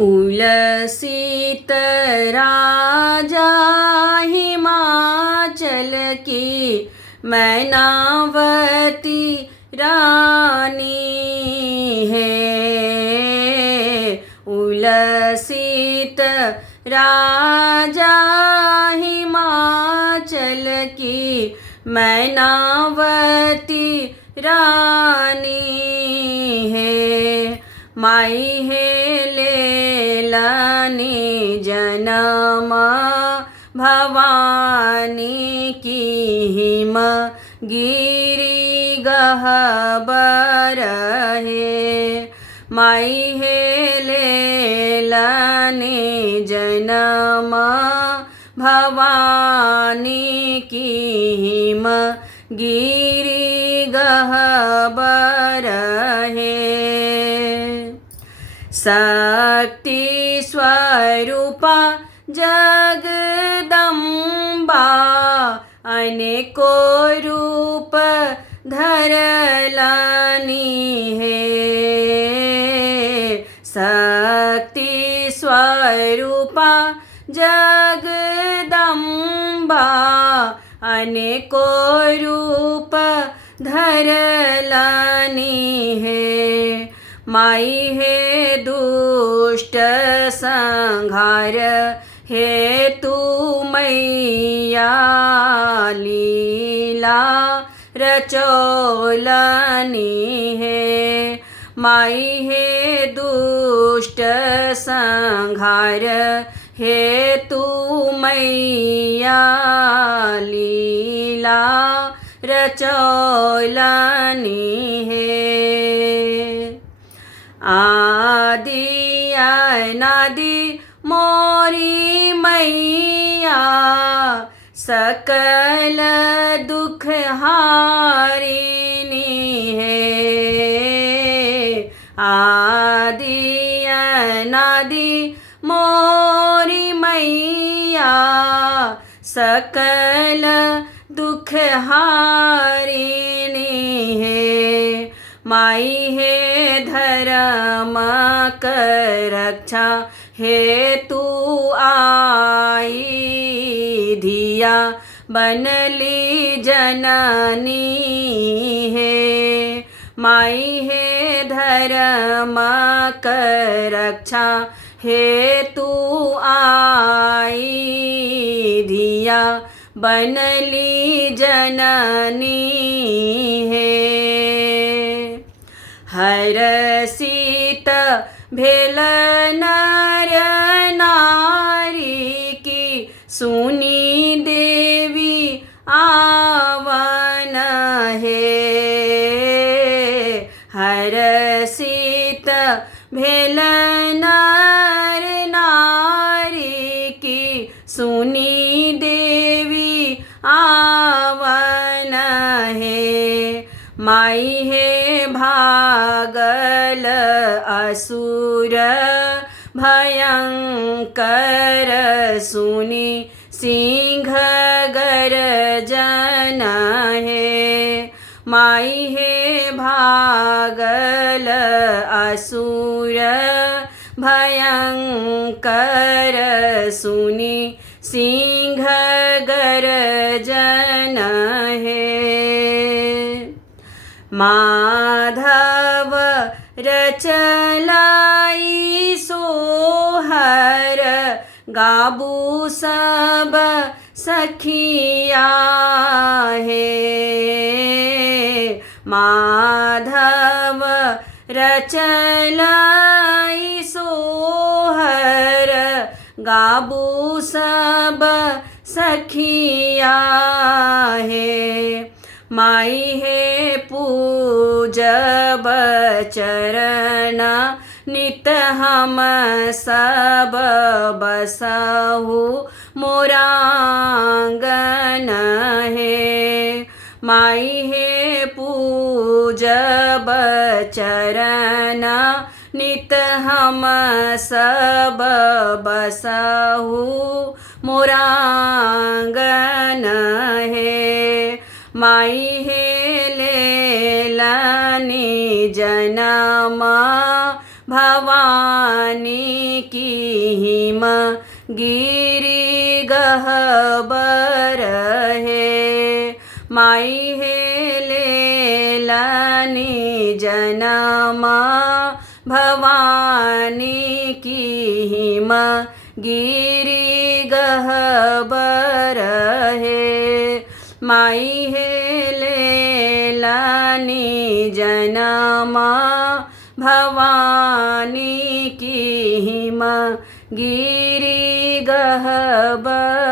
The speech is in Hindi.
उलसित राजा हिमाचल की मैनावती रानी है। उलसित राजा हिमाचल की मैनावती रानी है। माई है लेलानी जन्म भवानी की हिम गिरी गहबर है। माई है लेलानी जन्म भवानी की हिम गिरी गहबर है। शक्ति स्वरूपा जगदम्बा अनेको रूप धरलानी है। शक्ति स्वरूपा जगदम्बा अनेको रूप धरलानी है। माई है दुष्ट संहार हेतु मैया लीला रचौलनी है। माई है दुष्ट संहार हेतु मैया लीला रचौलनी है। आदि अनादि मोरी मैया सकल दुख हारिनी है। आदि अनादि मोरी मैया सकल दुख हारिनी है। माई है धर्म कर रक्षा हेतु आई धिया बनली जननी है। माई है धर्म कर रक्षा हेतु आई धिया बनली जननी है। हरसित भेल नर नारी की सुनी देवी आवन है। हरसित भेल नर नारी की सुनी देवी आवन है। माई है भागल असुर भयंकर सुनी सिंह गर्जन है। माई है भागल असुर भयंकर सुनी सिंह गर्जन है। माधव रचलाई सोहर गाबू सब सखिया है। माधव रचलाई सोहर गाबू सब सखिया है। माई है पूजब चरण नित हम सब बसहु मोरांगन है। माई है पूजब चरण नित हम सब बसहु मोरांगन है। माई है लेलानी जन्म भवानी की हिम गिरि गहबर है। माई हे लेलानी जनम भवानी की हिम गिरि गहबर है। माई हे लेलानी जनम भवानी की हिम गिरि गहबर